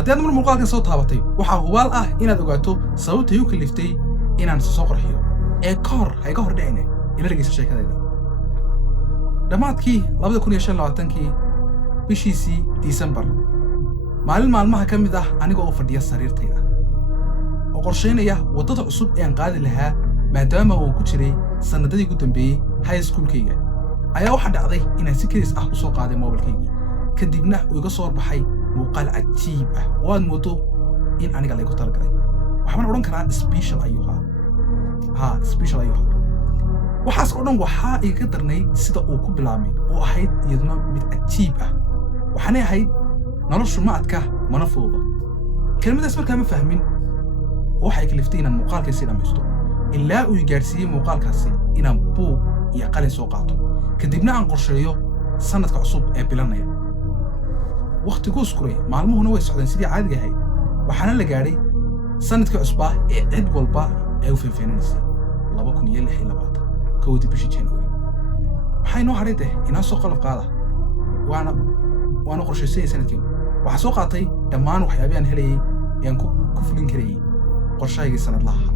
haddii aad mar muuqaalkan soo taabatay waxaa hubaal ah inaad ogaato sababta igu kaliftay inaan soo qarxiyo ee kahor ha iga hor dhicine ila dhegeyso sheekadayda. dhammaadkii 2025 bishiisii December maalin maalmaha ka mid ah anigoo u fadhiya sariirtayda oo qorsheynaya wadada cusub ee aan qaadi lahaa maadaama uu ku jiray sanadadii ugu dambeeyay high schoolkayga ayaa waxa dhacday inaan si kelis ah u soo qaaday mobilkaygii kadibna uu iga soo baxay muuqaal cajiib ah oo aad moodo in aniga la igu talagalay. waxaan odhan karaa special ayuha waxaas oo dhan waxaa iga darnay sida uu ku bilaabmay oo ahayd iyaduna mid cajiib ah. waxaanay ahayd noloshu ma adka mana fududa. kelmadaas markaa ma fahmin waxay kaliftay inaan muuqaalkaasi dhamaysto ilaa uu gaarsiiyey muuqaalkaasi inaan buug iyo qalin soo qaato kadibna aan qorsheeyo sanadka cusub ee bilanaya. waqtigu iskuray maalmuhuna way socdeen sidii caadiga ahayd waxaana la gaaray sanadka cusub ee cid walba ay u feenfeenaysay 2026 kowdii bishii January. waxay noo haray inaan soo qalab qaada waana qorsheysay sanadkii waxaa soo qaatay dhammaan waxyaabaha aan helayay ee aan ku fulin karayay qorshahayga sanadlaha.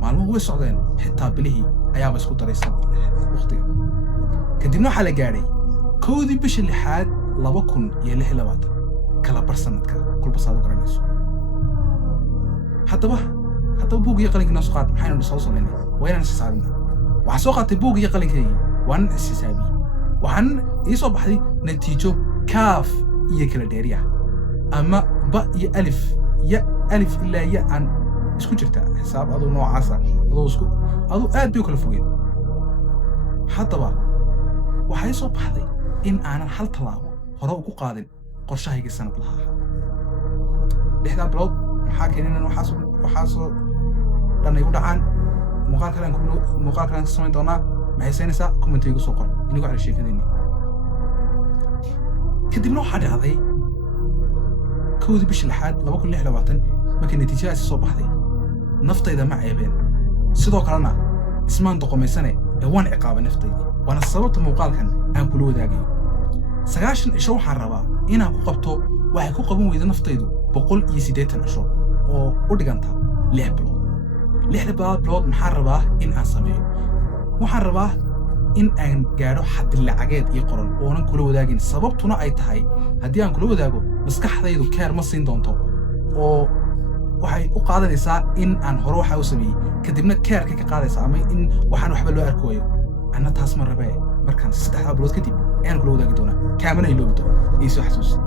maalmuhu way socdeen xitaa bilihii ayaaba isku daraysan waqtiga kadibna waxaa la gaaray kowdii bishii 6 2026 kala bar sanadka kulba saad u garanayso. haddaba buug iyo qalinka soo qaat maxaynu soo sameynay waa inaan xisaabinaa. waxaan soo qaatay buug iyo qalinkaygii waan xisaabiyay waxaan ii soo baxday natiijo kaaf iyo kala dheeriya ama ba iyo alif ilaa ya aan isku jirta xisaab adoo noocaas adoo aad bay kala fogeen. haddaba waxay soo baxday in aanan hal talaabo hore ugu qaadin qorshahayga sanadlaha ahaa. 6 bilood maxaa keenay waxaasoo dhan igu dhacaan muuqaalkan ka samayn doonaa maxay saynaysaa commentiga soo qor inigu cali sheekadeenni. kadibna waxaa dhacday kowdii bishii 6 2026 markii natiijadaasi soo baxday naftayda ma ceebeen sidoo kalena ismaan doqomaysane ee waan ciqaabay naftayda waana sababta muuqaalkan aan kula wadaagayo. 90 cisho waxaan rabaa inaan ku qabto waxay ku qaban weyda naftaydu 180 cisho oo u dhiganta 6 bilood. 6 bilood maxaan rabaa in aan sameeyo waxaan rabaa in aan gaadho xad lacageed iyo qoran oonan kula wadaagin sababtuna ay tahay haddii aan kula wadaago maskaxdaydu keer ma siin doonto oo waxay u qaadanaysaa in aan hore waxa u sameeyey kadibna keerka ka qaadaysaa ama in waxaan waxba loo arkayo anna taas ma rabee markaan 3 bilood kadib ayaan kula wadaagi doonaa kaamana iloobi doono ii soo xasuusi.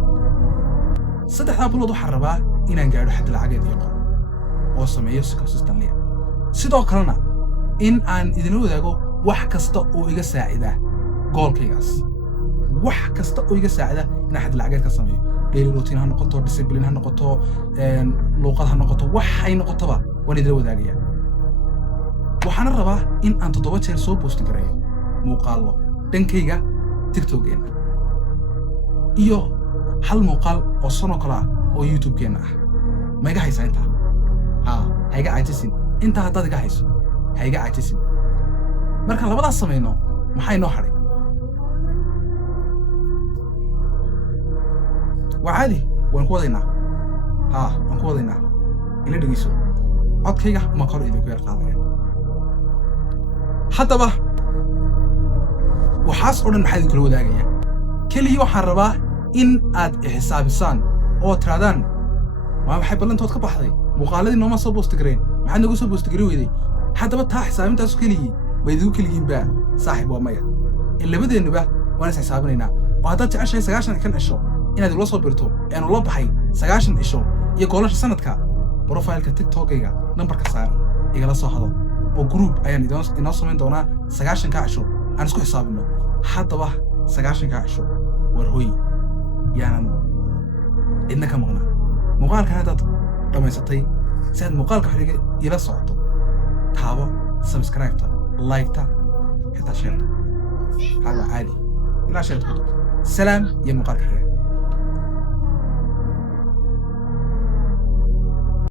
3 bilood waxaan rabaa inaan gaadho xad lacageed iyo qoran oo sameeyo si consistently sidoo kalena in aan idin wadaago wax kasta oo iga saacida goolkaygaas wax kasta oo iga saacida inaan xad lacageed ka sameeyo daily routine ha noqoto discipline ha noqoto luqad ha noqoto waxay noqotaba waan idin wadaagaya. waxaan rabaa in aan 7 jeer soo post gareeyo muuqaallo dhankayga TikTok-geena iyo hal muuqaal oo sano kala oo YouTube-geena ah. ma iga haysaa intaa? ha iga caajisin inta haddaad iga hayso ha iga caajisin. markaan labadaas samayno maxay noo haray? وعادي ونكوضينا ونكوضينا إلى دقيسو عدكيغا ما قرأ إذا كوير قاضية حتى با وحاس أولاً محايد كل وداقيا كلي يوحان رباه إن آد إحسابسان أو ترادان ما بحب اللي انتو تكبحضي مقالدي نوما صوب بوستقرين محايد نقو صوب بوستقريو إذي حتى با تا حسابين تاسو كلي بيدو كليين با صاحب وميا اللي بدي إنو با وانا حسابينينا وهذا تعشي سقاشن كان عشو inaad ula soo birto aan ula baxay 90 cisho iyo goolasha sanadka profile-ka TikTok-gayga numberka saaran igala soo hado oo group ayaan inoo samayn doonaa 90 ka cisho aan isku xisaabino haddaba 90 ka cisho war hoy yaanan idna ka maqnaa muuqaalka haddaad dhamaysatay si aad muuqaalka xiriga ila socoto taabo subscribe-ta like-ta xitaa share hada caadi ilaa share salaam iyo muuqaalka xiriga